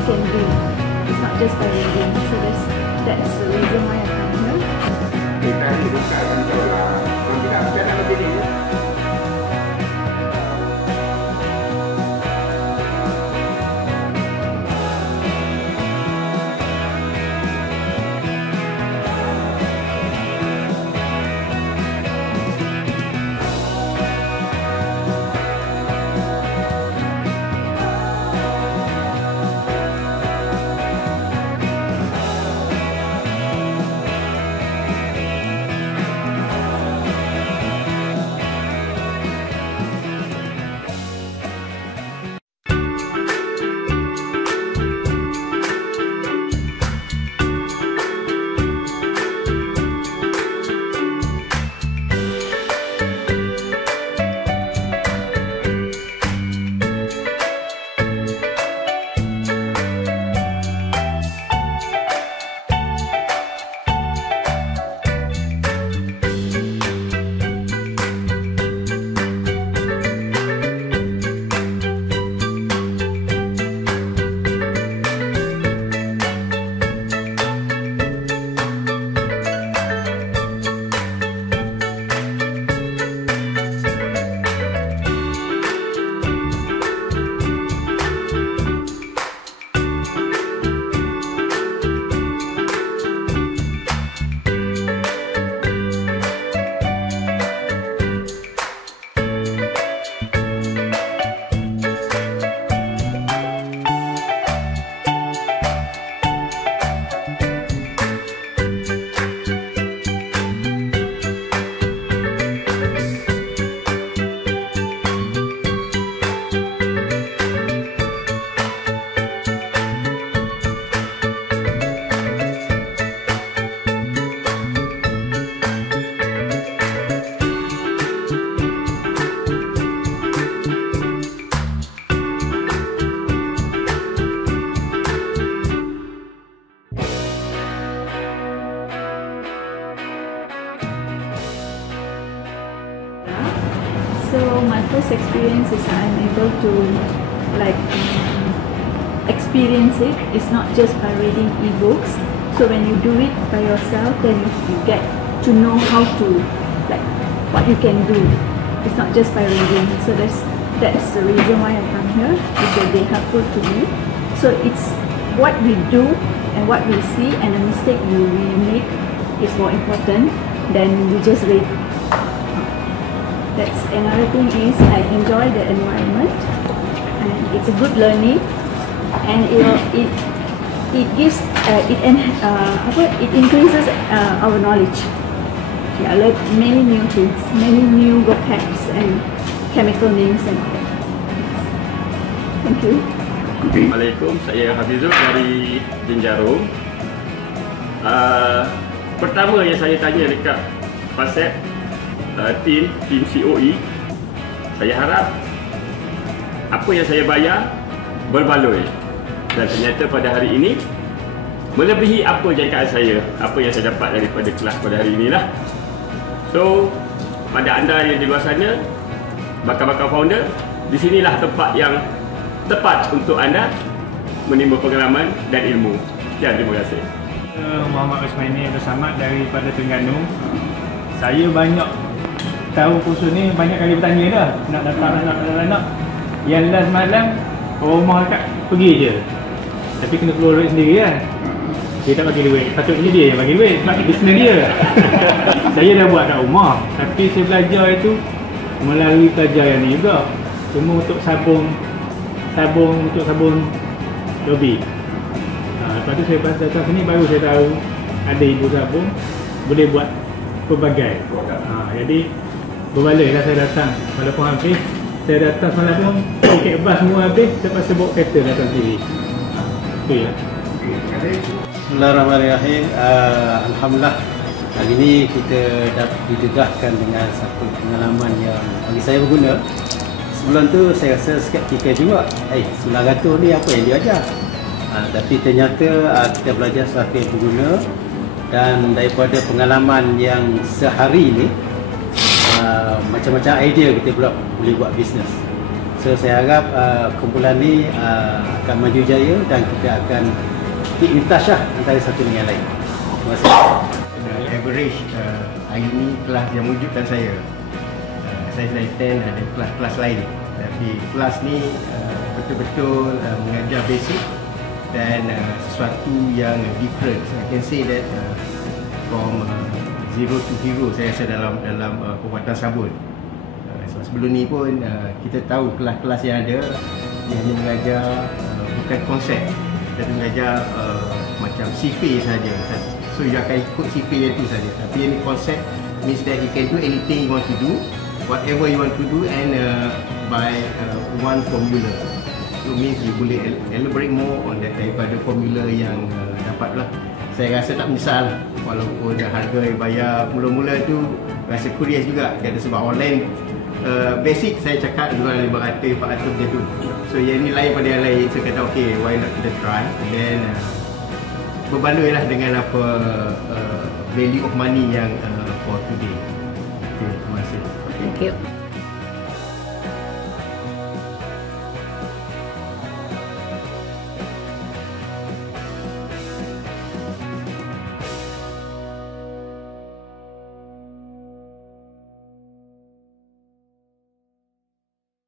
you can do. It's not just by reading. So that's the reason why I come here. Kita dibukakan seolah tidak ada lebih ini. So my first experience is I'm able to experience it. It's not just by reading ebooks. So when you do it by yourself, then you get to know how to what you can do. It's not just by reading. So that's the reason why I come here. It will be helpful to me. So it's what we do and what we see, and the mistake we make is more important than we just read. That's another thing is I enjoy the environment, and it's a good learning, and it gives it increases our knowledge. I learn many new things, many new vocabs and chemical names and all that. Thank you. Assalamualaikum, saya Hafizul dari Jinjarum. Pertama yang saya tanya dekat Fasep, tim COE, saya harap apa yang saya bayar berbaloi, dan ternyata pada hari ini melebihi apa jangkaan saya, apa yang saya dapat daripada kelas pada hari inilah. So pada anda yang di luar sana, bakal-bakal founder, di sinilah tempat yang tepat untuk anda menimba pengalaman dan ilmu. Sekian, terima kasih. Muhammad Rosmaini bersama daripada Terengganu. Saya banyak tahu kursus ni, banyak kali bertanya dah nak dapat anak. Yang last malam rumah kat pergi je, tapi kena keluar duit sendiri kan. Dia tak bagi duit, patutnya dia yang bagi duit sebab bisnes dia. Saya dah buat kat rumah, tapi saya belajar itu melalui pelajaran ni juga. Cuma untuk sabun lobby. Lepas tu saya datang sini baru saya tahu ada ibu sabun boleh buat pelbagai. Jadi berbaloi lah saya datang. Walaupun habis, saya datang semalam pun tiket bas semua habis, terpaksa bawa kereta datang sini. Itu ya. Bismillahirrahmanirrahim. Alhamdulillah, hari ini kita dapat didedahkan dengan satu pengalaman yang bagi saya berguna. Sebelum tu saya rasa skeptikal juga. Sularatul ni apa yang dia ajar? Tapi ternyata kita belajar sesuatu yang berguna, dan daripada pengalaman yang sehari ini macam-macam idea kita pula boleh buat bisnes. So saya harap kumpulan ni akan maju jaya dan kita akan keep in touch lah antara satu dengan lain. Terima kasih. Average hari ni kelas yang wujudkan saya sudah attend ada kelas-kelas lain, tapi kelas ni betul-betul mengajar basic dan sesuatu yang different. I can say that from zero to hero saya rasa dalam pembuatan sabun. Sebelum ni pun kita tahu kelas-kelas yang ada dia hanya mengajar bukan konsep, kita mengajar macam CV saja. So you akan ikut CV yang tu saja. Tapi ini konsep means that you can do anything you want to do, whatever you want to do, and by one formula. So means you boleh elaborate more on that daripada formula yang dapatlah. Saya rasa tak menyesal walaupun harga yang bayar mula-mula tu rasa curious juga, kata sebab online basic saya cakap juga 500, 400 macam tu. So yang ni lain pada yang lain. So kata okay, why not kita try, and then berbanding lah dengan apa value of money yang for today. Okay, terima kasih. Thank you.